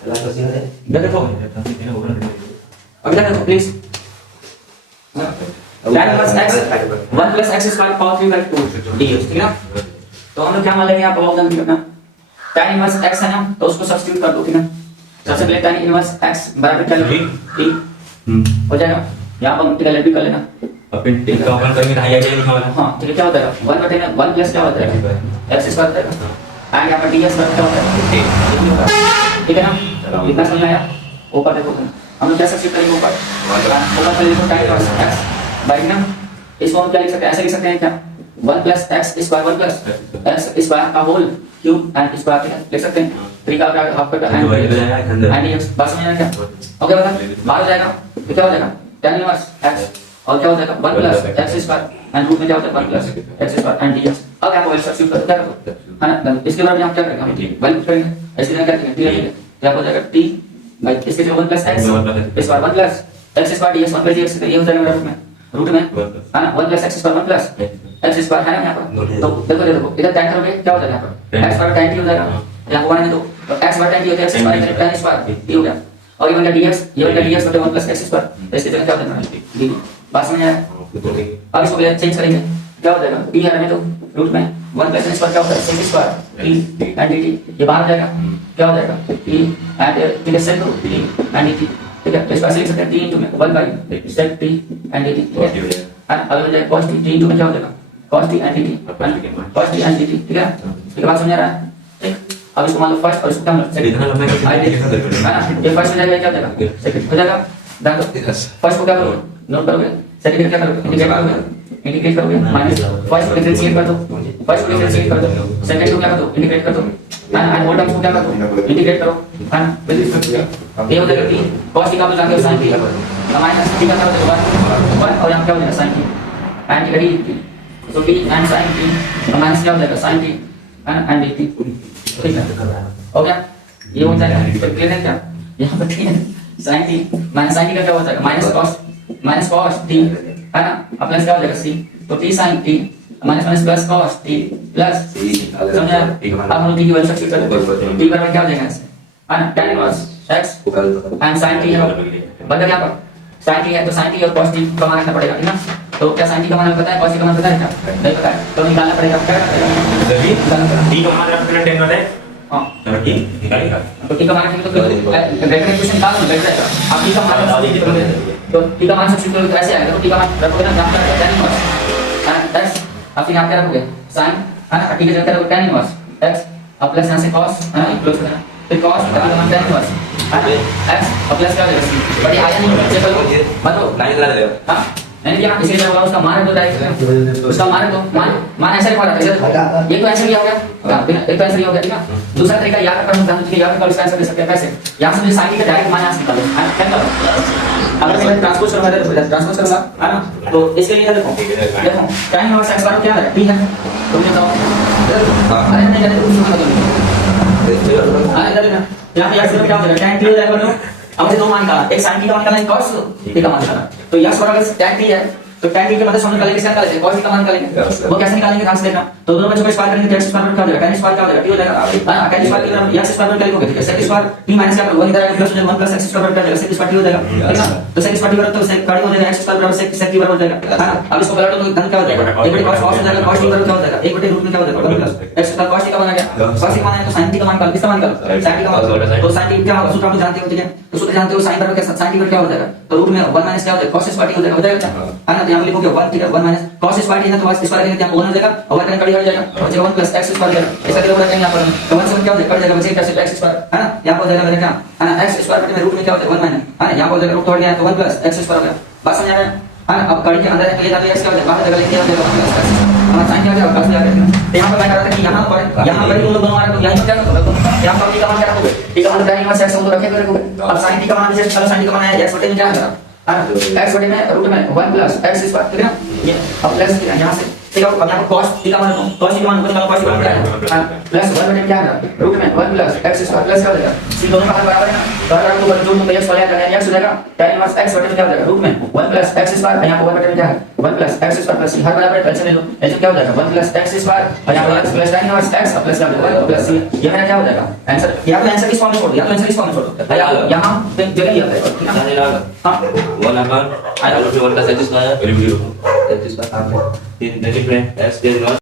इधर देखो, अभी इधर देखो please. tan inverse x 1 plus x square power 3 by 2 dx, ठीक है ना। तो हम लोग क्या मान लेंगे यहाँ पर ऑप्शन करना, tan इनवर्स x है ना, तो उसको सब्स्टिट्यूट कर दो, ठीक है। सबसे पहले tan इनवर्स x बराबर क्या लिखेंगे, t हो जाएगा। यहाँ पर इंटीग्रल भी कर लेना, अपन टी का ओपन करेंगे, हां ये लिखा वाला। हाँ ठीक है, क्या होता है 1 बटे में 1 प्लस क्या होता है x स्क्वायर होता है, एंड यहाँ पर ds बराबर क्या होता है, ठीक है ना। इतना समझ आया। ऊपर देखो हम लोग क्या सब्स्टिट्यूट करेंगे, ऊपर पर लिखो tan इनवर्स x बाई ना, इसको हम क्या लिख सकते हैं, ऐसे लिख सकते हैं क्या, 1 plus x square 1 plus x square का होल क्यूब एंड स्क्वायर, ठीक है, लिख सकते हैं। 3 का हाफ कर एंड x बात समझ आया क्या, ओके बता बाहर हो जाएगा तो क्या हो जाएगा tan इनवर्स x और क्या हो जाएगा 1 plus x square and root में क्या होता है 1 plus x square and dx। अब यहाँ पर सब्स्टिट्यूट करो, क्या करो है ना, इसके बारे में हम क्या करेंगे, हम वैल्यू करेंगे, ऐसे क्या करेंगे t लेंगे, क्या हो जाएगा t बाई इसके जो 1 plus x square 1 plus x square dx 1 plus dx, ये हो जाएगा रूट में है ना, 1 plus x square 1 plus x square है ना यहाँ पर। तो देखो देखो इधर tan करोगे क्या हो जाएगा यहाँ पर x स्क्वायर tan t हो जाएगा, यहाँ पर 1 है तो x स्क्वायर tan t होता है, x square tan square t हो गया, और ये बन गया dx, ये बन गया dx बटे 1 प्लस x स्क्वायर, तो इसकी जगह क्या हो जाएगा d। बात समझ आया। अब इसको पहले चेंज करेंगे, क्या हो जाएगा t है ना, तो रूट में 1 प्लस x स्क्वायर क्या होता है sec square t and dt, ये बाहर जाएगा क्या हो जाएगा t एंड ठीक है sec t एंड dt, ठीक है। तो इसको ऐसे लिख सकते हैं t into में 1 by sec t and dt, ठीक है। अगर हो जाए cos t into में क्या हो जाएगा cos t and dt, cos t and dt, ठीक है। ठीक है, बात समझ आ रहा है, ठीक। अब इसको मान लो फर्स्ट और इसको क्या मान लो सेकंड, है ना, ये फर्स्ट हो जाएगा, क्या हो जाएगा सेकंड हो जाएगा, ध्यान दो फर्स्ट को क्या करोगे नोट करोगे, सेकंड को क्या करोगे इंटीग्रेट करोगे माइनस फर्स्ट को डिफरेंशिएट कर दो, फर्स्ट को डिफरेंशिएट कर दो, सेकंड को क्या कर दो इंटीग्रेट कर दो, है ना, एंड होल टर्म्स को क्या कर दो इंटीग्रेट करो, है ना, विद रिस्पेक्ट टू ये हो जाएगा t cos t का आप जानते हो sin t माइनस t का क्या हो जाएगा 1 और यहाँ क्या हो जाएगा sin t एंड dt, तो t and sin t minus क्या हो जाएगा sin t एंड dt, ठीक है। हो गया, ये हो जाएगा, तो क्लियर है क्या, यहाँ पर ठीक है sin t minus sin t का क्या हो जाएगा माइनस cos t, है ना, अब प्लस क्या हो जाएगा c, तो t sin t minus minus plus cos t plus समझा। अब हम t की वैल्यू सब्स्टिट्यूट करेंगे, t बराबर क्या हो जाएगा ऐसे, है ना, tan inverse x and sin t है, बता क्या पर sin t है तो sin t और cos t का मान रखना पड़ेगा, ठीक ना। तो क्या sin t का मान पता है, cos t का मान पता है क्या, नहीं पता है, तो निकालना पड़ेगा, क्या करना टी का मान रखना 10 होता है, हां चलो ठीक निकालेगा। तो t का मान रखेंगे तो ब्रैकेट क्वेश्चन निकाल लो, बैठ जाएगा। अब t का मान तो t का मान सब्स्टिट्यूट करोगे तो ऐसे आएगा, तो t का मान रखोगे ना, यहाँ क्या tan इनवर्स है x, अब फिर यहाँ क्या रखोगे sin, है ना, t की जगह क्या रखोगे tan इनवर्स x, अब प्लस यहाँ से cos, है ना, क्लोज करना, फिर cos का मान tan इनवर्स x, अब प्लस क्या हो जाएगा, बट ये आया नहीं नीचे करो बताओ लाइन लगा दे। हां मैंने क्या इसे जब उसका मान दो डायरेक्ट, उसका मान दो, मान ऐसे लिखा था, ये तो आंसर ही हो गया, एक तो आंसर ही हो गया, ठीक है। दूसरा तरीका याद करना जानते हो, याद कर इसका आंसर दे सकते हैं कैसे, यहां से मुझे sin का डायरेक्ट मान यहां से निकालो, क्या करो, अगर मैं ट्रांसपोज करूंगा तो ट्रांसपोज करूंगा, है ना, तो इसके लिए देखो tan इनवर्स x बार क्या है t है, तुम बताओ अरे नहीं जाने तुम सुनो तो अरे इधर ना, यहां पे x क्या हो जाएगा tan t हो जाएगा, अब मुझे दो मान का एक sin t का मान का, एक cos t का मान का, तो यहां पर अगर tan t है तो tan t के मतलब हम निकालेंगे, क्या निकालेंगे cos t का मान निकालेंगे, वो कैसे निकालेंगे ध्यान से देखना। तो दोनों बच्चों को स्क्वायर करेंगे तो x स्क्वायर क्या हो जाएगा, tan स्क्वायर क्या हो जाएगा t हो जाएगा, हां tan स्क्वायर की तरफ x स्क्वायर पर लिखोगे, ठीक है, sec स्क्वायर t माइनस क्या करोगे इधर आएगा प्लस 1 प्लस x स्क्वायर क्या हो जाएगा sec स्क्वायर t हो जाएगा, ठीक है। तो sec स्क्वायर t बराबर तो sec का हो जाएगा x स्क्वायर बराबर sec t बराबर हो जाएगा, हां। अब इसको पलटो तो धन क्या हो जाएगा, एक बटे cos हो जाएगा, cos t बराबर क्या हो जाएगा एक बटे रूट में क्या हो जाएगा 1 plus x square cos t का मान आ गया, cos t का मान है तो sin t का मान निकालो, किसका मान निकालो sin t का मान, तो sin t क्या होगा सूत्र आप जानते हो, ठीक है, तो सूत्र जानते हो sin बराबर क्या sin t बराबर क्या हो जाएगा, तो रूट में 1 माइनस क्या हो जाएगा cos स्क्वायर t हो जाएगा, है ना। तो यहां पे लिखोगे 1, ठीक है, 1 माइनस cos स्क्वायर t है तो cos स्क्वायर करेंगे तो 1 हो जाएगा, और 1 कड़ी हट जाएगा, और जो 1 प्लस x स्क्वायर जाएगा, ऐसा करके करेंगे यहां पर, तो 1 से 1 क्या हो जाएगा कट जाएगा, बचेगा कैसे x स्क्वायर, है ना, यहां पर हो जाएगा मेरा क्या, है ना, x स्क्वायर बटे में रूट में क्या हो जाएगा 1 माइनस, है ना, यहां पर हो जाएगा रूट तोड़ गया तो 1 प्लस x स्क्वायर हो गया, बात समझ आ रहा है, है ना। अब कड़ी के अंदर है तो ये x क्या हो जाएगा, बाहर जगह लेके आ जाएगा 1 प्लस x, हमारा साइन क्या हो जाएगा प्लस आ जाएगा। तो यहां पर मैं कह रहा था कि यहां पर तुम लोग बनवा रहे हो, यहां पर क्या करोगे, यहां पर t का मान क्या रखोगे, t का मान tan इनवर्स x हम लोग रखेंगे, अब sin t का मान जैसे sin t का मान है x बटे में क्या है, x बटे में रूट में 1 प्लस x स्क्वायर, ठीक है ना, ये अब प्लस यहां से ठीक है, अब यहाँ पर cos थीटा मान लो, cos थीटा मान लो, निकालो cos थीटा क्या है? प्लस 1 बटे क्या आ रहा है? रूट में 1 प्लस x स्क्वायर प्लस क्या हो जाएगा? सी दोनों का हल बराबर है ना? तो अगर आपको जोड़ दूं तो x वाला क्या x हो जाएगा? tan इनवर्स x बटे क्या हो जाएगा? रूट में 1 प्लस x स्क्वायर, यहाँ पर 1 बटे क्या है? 1 plus x square plus c, हर बराबर है, एलसीएम ले लो, एलसीएम क्या हो जाएगा? 1 प्लस x स्क्वायर और यहाँ पर प्लस tan इनवर्स x और प्लस क्या हो जाएगा? प्लस c, ये मेरा क्या हो जाएगा? आंसर या तो आंसर किस फॉर्म में छोड़ दो, या तो आंसर किस फॉर्म में छोड़ दो, यहाँ जगह ही आता है, जाने लगा हाँ 1 अपन आई डब्ल्यू 1 का set square very beautiful set square आप 3 नेगेटिव है x के